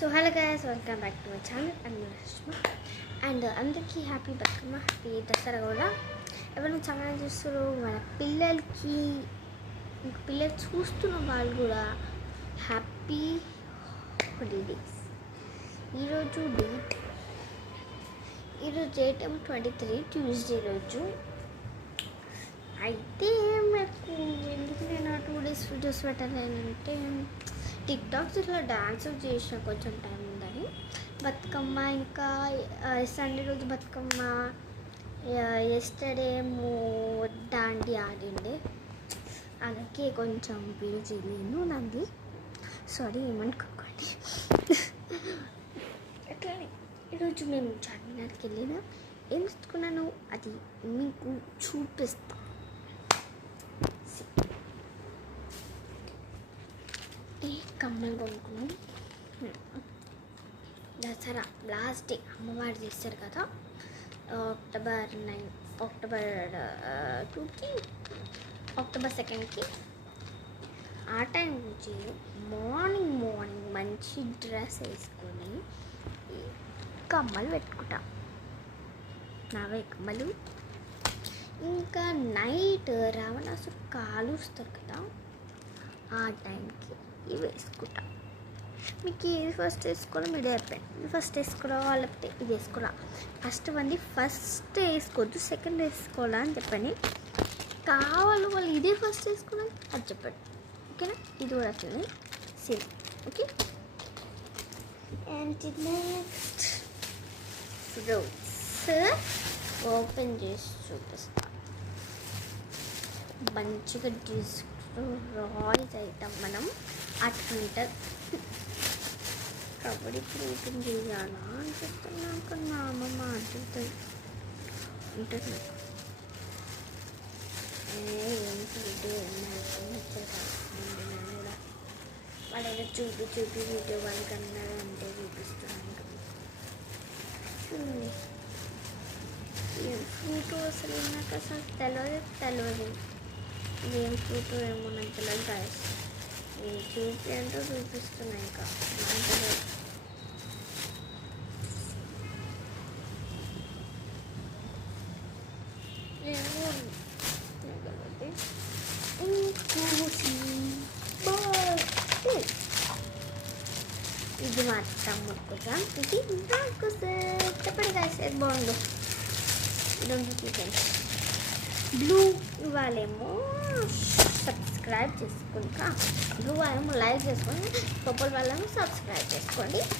So hello guys, welcome back to my channel. I'm Rashma and అందరికీ happy Bathukamma, happy Dasara కూడా. ఎవరైనా channel చూస్తారు మన పిల్లలకి, ఇంక పిల్లలు చూస్తున్న వాళ్ళు కూడా హ్యాపీ హాలిడేస్. ఈరోజు డేట్ 23 ట్యూస్డే రోజు. అయితే నాకు ఎందుకు నేను 2 days వీడియోస్ పెట్టాలంటే టిక్టాక్స్ ఇట్లా డాన్స్ చేసిన కొంచెం టైం ఉందని. బతుకమ్మ ఇంకా సండే రోజు బతుకమ్మ, ఎస్టర్డే ఏమో దాండి ఆడిండే, అలాగే కొంచెం బిజీ నేను నాది, సారీ ఏమనుకోకండి. అట్లానే ఈరోజు మేము చార్మినార్కి వెళ్ళిన ఏం తెచ్చుకున్నాను అది మీకు చూపిస్తాను. కమ్మలు కొనుక్కున్నాం. దసరా లాస్ట్ డే అమ్మవారు చేస్తారు కదా, అక్టోబర్ 2కి, అక్టోబర్ 2కి. ఆ టైం నుంచి మార్నింగ్ మంచి డ్రెస్ వేసుకొని కమ్మలు పెట్టుకుంటాం, నావే కమ్మలు. ఇంకా నైట్ రావణాసురు కాలుస్తారు కదా, ఆ టైంకి ఇవి వేసుకుంటాం. మీకు ఏది ఫస్ట్ వేసుకోవాలో మీరు చెప్పండి. ఇది ఫస్ట్ వేసుకోవాలా లేకపోతే ఇది వేసుకోవాలా? ఫస్ట్ వేసుకోవద్దు, సెకండ్ వేసుకోవాలా అని చెప్పండి. కావాలి వాళ్ళు ఇదే ఫస్ట్ వేసుకోవాలి అది చెప్పండి, ఓకేనా? ఇది కూడా అట్లనే same, okay. And next fruits open చేసి చూపిస్తాను. మంచిగా రాయిస్ అవుతాం మనం, అట్లుంటుంది. కబడ్డీ ఓపెన్ చేయాలా అనిపిస్తున్నాక మా అమ్మమ్మ అడుగుతుంది ఉంటుంది నాకు. ఏం ఫుడ్ వాళ్ళైనా చూపి వీడియో వాళ్ళకన్నా అంటే చూపిస్తున్నాను. చూడండి ఏం ఫ్రూట్ అసలు నాకు అసలు తెలియదు ఏం ఫ్రూట్ ఏమో నాకు తెలియదు గాయస్. నేను చూపి అంటూ చూపిస్తున్నా, ఇంకా ఇది మా తమ్ముడు కోసం, ఇది నాకు చెప్పండి గాయస్ ఏది బాగుందో. ఇదొంది చూడండి. బ్లూ ఇవాళేమో సబ్స్క్రైబ్ చేసుకుంటా, బ్లూ వాళ్ళేమో లైక్ చేసుకోండి, పర్పుల్ వాళ్ళేమో సబ్స్క్రైబ్ చేసుకోండి.